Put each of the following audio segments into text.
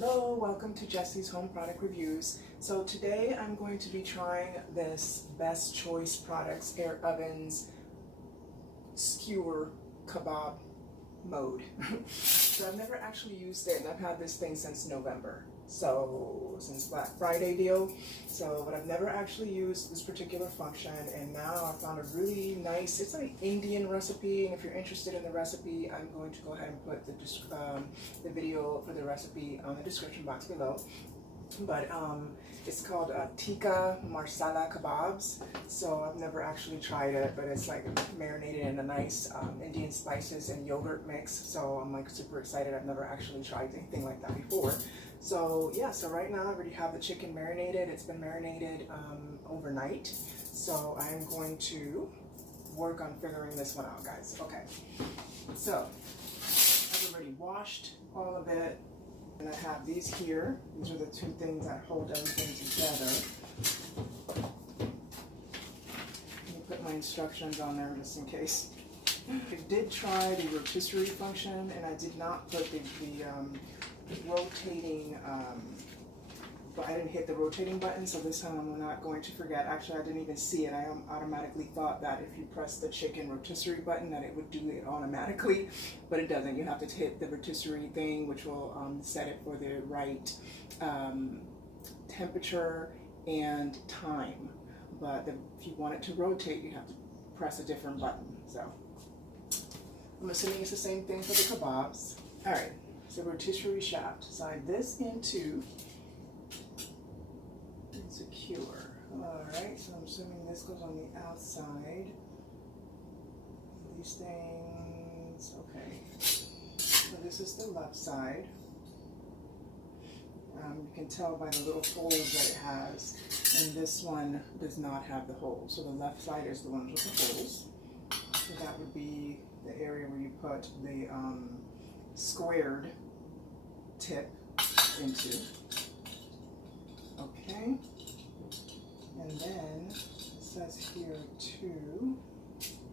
Hello, welcome to JESI'S Home Product Reviews. So today I'm going to be trying this Best Choice Products Air Ovens Skewer Kebab mode. So I've never actually used it, and I've had this thing since November. So since Black Friday deal. But I've never actually used this particular function, and now I found a really nice, it's an Indian recipe, and if you're interested in the recipe, I'm going to go ahead and put the video for the recipe on the description box below. But it's called tikka marsala kebabs. So I've never actually tried it, but it's like marinated in a nice Indian spices and yogurt mix. So I'm like super excited. I've never actually tried anything like that before. So yeah, so right now I already have the chicken marinated. It's been marinated overnight. So I'm going to work on figuring this one out, guys. Okay, so I've already washed all of it. And I have these here. These are the two things that hold everything together. Let me put my instructions on there just in case. I did try the rotisserie function, and I did not put the rotating, but I didn't hit the rotating button, so this time I'm not going to forget. Actually, I didn't even see it. I automatically thought that if you press the chicken rotisserie button that it would do it automatically, but it doesn't. You have to hit the rotisserie thing, which will set it for the right temperature and time. But if you want it to rotate, you have to press a different button. So I'm assuming it's the same thing for the kebabs. All right, so rotisserie shaft. Slide this into secure. Alright, so I'm assuming this goes on the outside. These things, okay. So this is the left side. You can tell by the little holes that it has, and this one does not have the holes. So the left side is the one with the holes. So that would be the area where you put the squared tip into. Okay. And then it says here to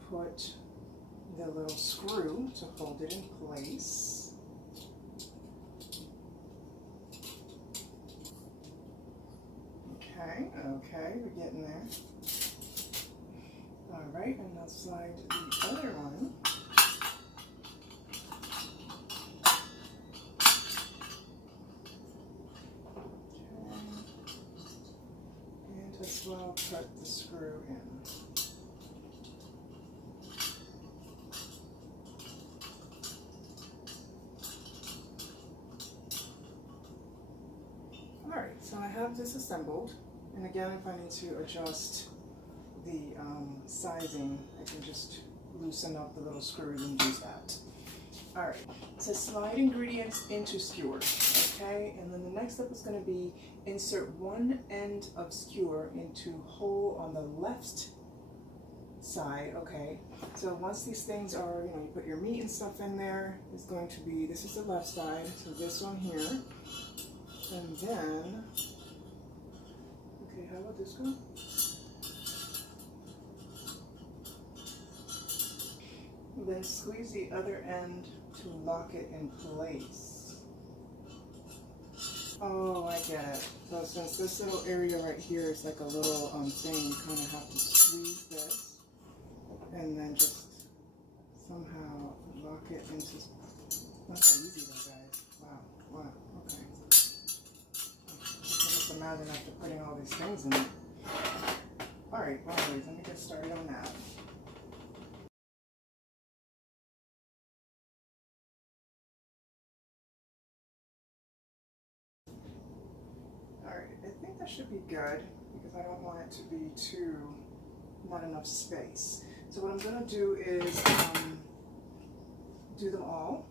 put the little screw to hold it in place. Okay, we're getting there. All right, and now slide the other one. As well, put the screw in. Alright, so I have this assembled, and again, if I need to adjust the sizing, I can just loosen up the little screws and do that. Alright, so slide ingredients into skewers, okay? And then the next step is going to be insert one end of skewer into hole on the left side, okay? So once these things are, you put your meat and stuff in there, it's going to be, this is the left side, so this one here, and then, okay, how about this go? Then squeeze the other end to lock it in place. Oh, I get it. So since this little area right here is like a little thing, you kind of have to squeeze this and then just somehow lock it into. Not that easy though, guys. Wow. Okay. I just imagine after putting all these things in it. All right. Well, anyways, let me get started on that. Alright, I think that should be good because I don't want it to be not enough space. So what I'm going to do is do them all.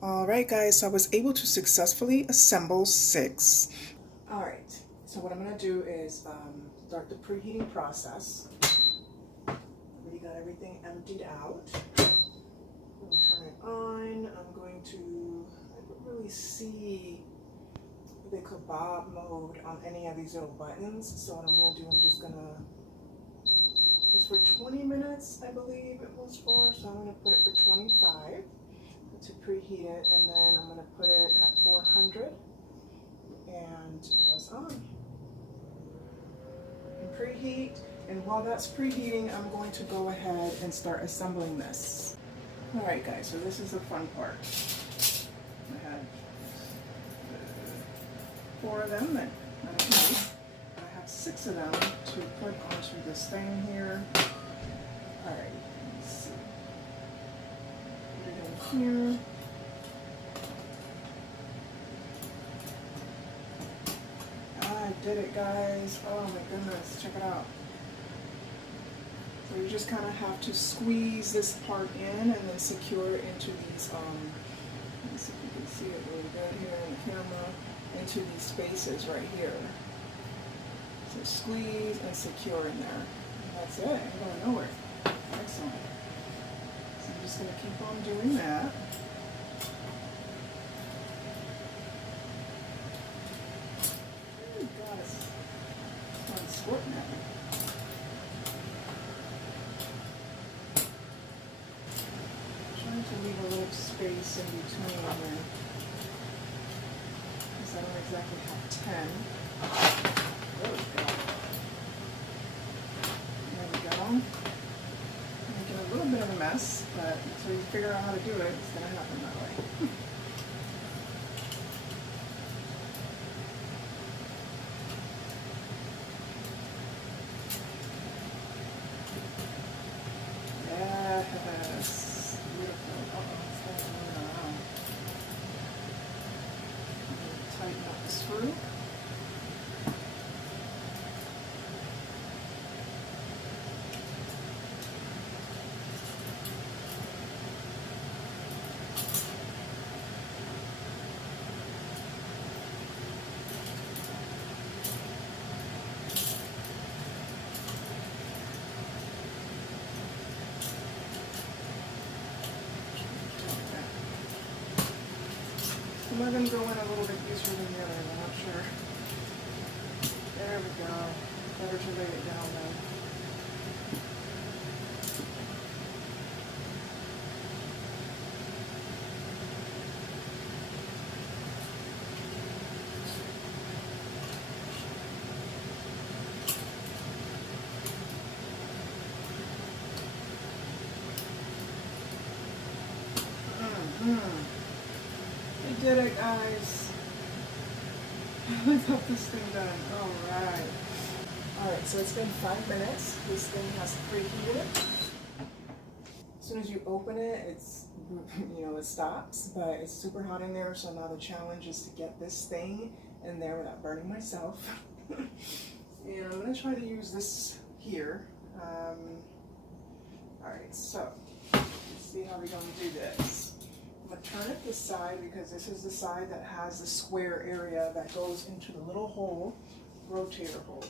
Alright guys, so I was able to successfully assemble 6. Alright, so what I'm going to do is start the preheating process. We got everything emptied out. I'm going to turn it on. I'm going to, I don't really see the kebab mode on any of these little buttons. So what I'm going to do, I'm just going to, it's for 20 minutes, I believe it was for, so I'm going to put it for 25 to preheat it, and then I'm going to put it at 400 And while that's preheating, I'm going to go ahead and start assembling this. All right, guys, so this is the fun part. I had 4 of them that I made. I have 6 of them to put onto this thing here. All right, let's see. Put it in here. I did it, guys. Oh my goodness, check it out. So you just kind of have to squeeze this part in and then secure it into these, let me see if you can see it really good here in the camera, into these spaces right here. So squeeze and secure in there. And that's it, ain't going nowhere. Excellent. So I'm just going to keep on doing that. Squirting at me. Trying to leave a little space in between there, because I don't exactly have 10. There we go. There we go. Making a little bit of a mess, but until you figure out how to do it, it's going to happen that way. Yes, beautiful. It's going to move around. Tighten up the screw. Some of them go in a little bit easier than the others, I'm not sure. There we go. Better to lay it down though. We did it, guys. I got this thing done. Alright. Alright, so it's been 5 minutes. This thing has preheated. As soon as you open it, it's, it stops, but it's super hot in there, so now the challenge is to get this thing in there without burning myself. And I'm going to try to use this here. Alright, so let's see how we're going to do this. I'm going to turn it this side because this is the side that has the square area that goes into the little hole, rotator hole.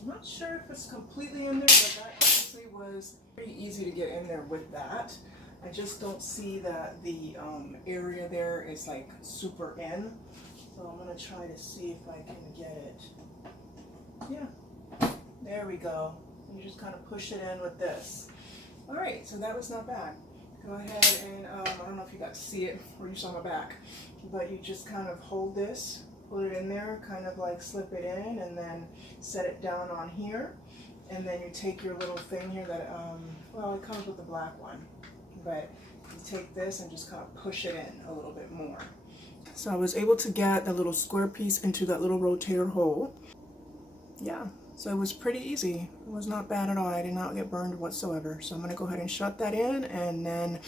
I'm not sure if it's completely in there, but that honestly was pretty easy to get in there with that. I just don't see that the area there is like super in. So I'm going to try to see if I can get it. Yeah, there we go. You just kind of push it in with this. All right, so that was not bad. Go ahead and, I don't know if you got to see it or you saw my back, but you just kind of hold this, put it in there, kind of like slip it in, and then set it down on here. And then you take your little thing here that, well, it comes with the black one, but you take this and just kind of push it in a little bit more. So I was able to get the little square piece into that little rotator hole. Yeah. So it was pretty easy. It was not bad at all. I did not get burned whatsoever. So I'm going to go ahead and shut that in and then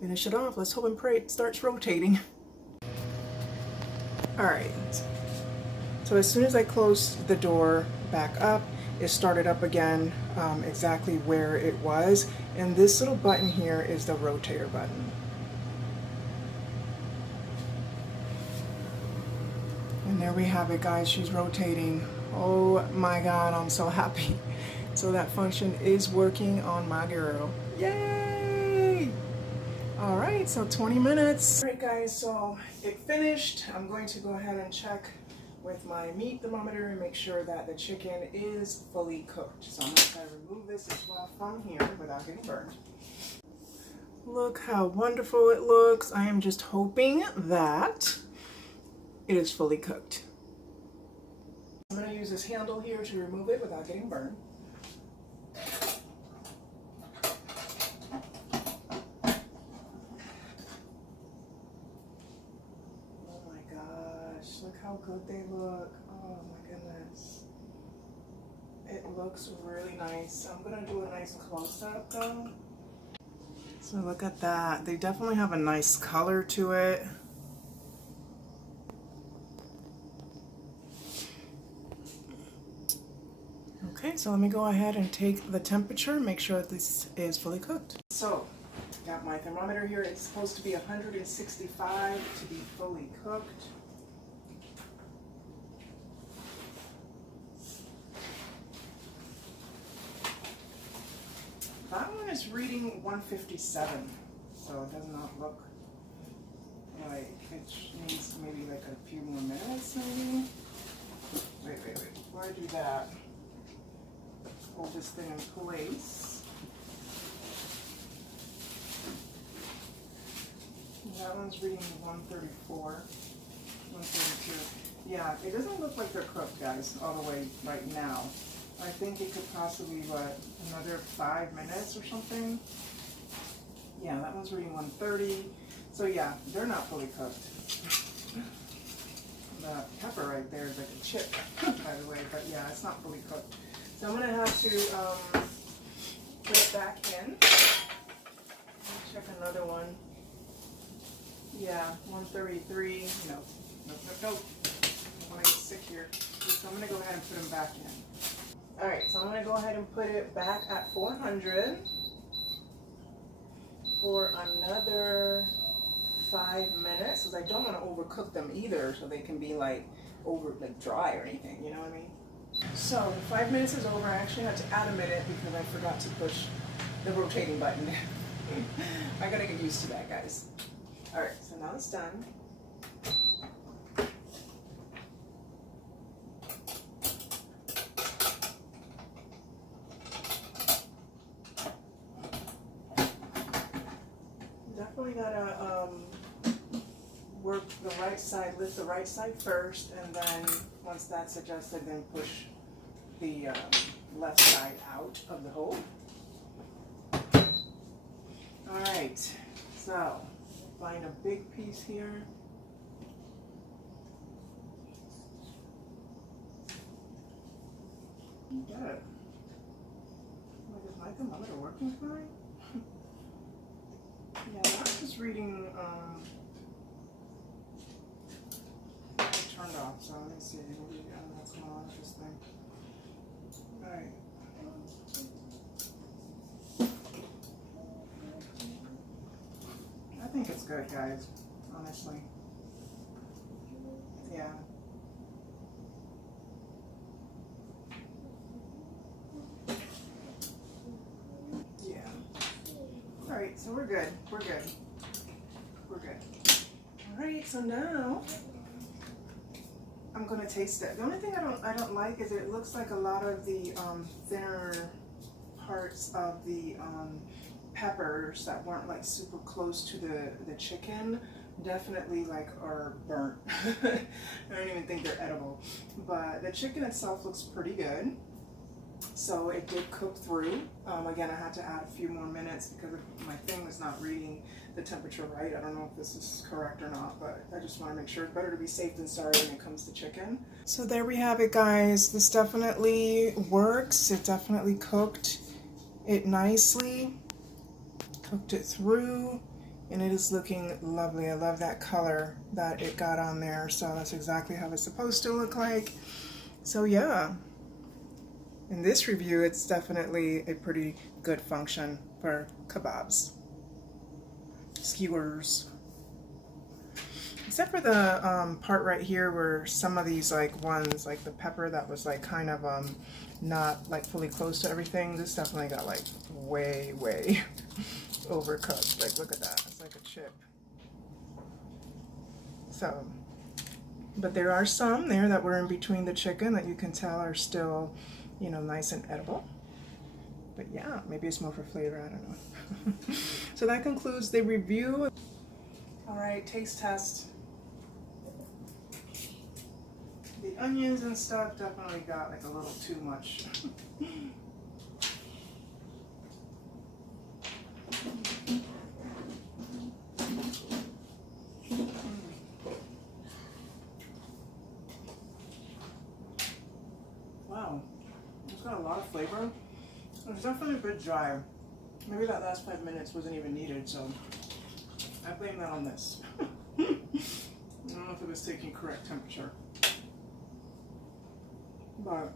finish it off. Let's hope and pray it starts rotating. All right. So as soon as I closed the door back up, it started up again exactly where it was. And this little button here is the rotator button. And there we have it, guys. She's rotating. Oh my God, I'm so happy. So that function is working on my girl. Yay! All right, so 20 minutes. All right, guys, so it finished. I'm going to go ahead and check with my meat thermometer and make sure that the chicken is fully cooked. So I'm going to remove this as well from here without getting burned. Look how wonderful it looks. I am just hoping that it is fully cooked. use this handle here to remove it without getting burned. Oh my gosh, look how good they look. Oh my goodness. It looks really nice. I'm gonna do a nice close-up though. So look at that. They definitely have a nice color to it. Okay, so let me go ahead and take the temperature, make sure that this is fully cooked. So, got my thermometer here. It's supposed to be 165 to be fully cooked. That one is reading 157, so it does not look like it needs maybe like a few more minutes, maybe. Wait. Before I do that, hold this thing in place. That one's reading 134, 132. Yeah, it doesn't look like they're cooked, guys, all the way right now. I think it could possibly, what, another 5 minutes or something? Yeah, that one's reading 130. So yeah, they're not fully cooked. The pepper right there is like a chip, by the way, but yeah, it's not fully cooked. So I'm gonna have to put it back in. Let me check another one. Yeah, 133. No. I don't want to get sick here. So I'm gonna go ahead and put them back in. All right, so I'm gonna go ahead and put it back at 400 for another 5 minutes, because I don't want to overcook them either, so they can be like dry or anything. You know what I mean? So 5 minutes is over. I actually had to add a minute because I forgot to push the rotating button. I gotta get used to that, guys. All right, so now it's done. Definitely gotta work the right side, lift the right side first, and then once that's adjusted, then push the left side out of the hole. All right, so find a big piece here. Got it. Is my thermometer working fine? Yeah, that's just reading, it turned off, so let me see, maybe what's going on with this thing. Alright. I think it's good, guys, honestly. Yeah. Alright, so we're good. We're good. Alright, so now I'm gonna taste it. The only thing I don't like is it looks like a lot of the thinner parts of the peppers that weren't like super close to the chicken definitely like are burnt. I don't even think they're edible. But the chicken itself looks pretty good. So it did cook through. Again, I had to add a few more minutes because my thing was not reading the temperature right. I don't know if this is correct or not, but I just want to make sure it's better to be safe than sorry when it comes to chicken. So there we have it, guys. This definitely works. It definitely cooked it nicely, cooked it through, and it is looking lovely. I love that color that it got on there. So that's exactly how it's supposed to look like. So yeah. In this review, it's definitely a pretty good function for kebabs. Skewers. Except for the part right here where some of these ones, like the pepper that was like kind of not like fully close to everything, this definitely got like way overcooked. Like look at that, it's like a chip. So, but there are some there that were in between the chicken that you can tell are still, you know, nice and edible. But yeah, maybe it's more for flavor, I don't know. So that concludes the review. All right, taste test. The the onions and stuff definitely got like a little too much. Wow, it's got a lot of flavor. It's definitely a bit dry. Maybe that last 5 minutes wasn't even needed, so I blame that on this. I don't know if it was taking correct temperature. But,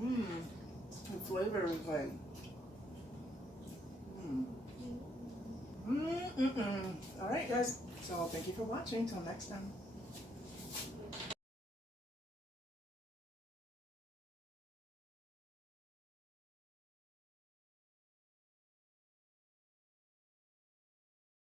the flavor is like, Alright guys, so thank you for watching. Till next time.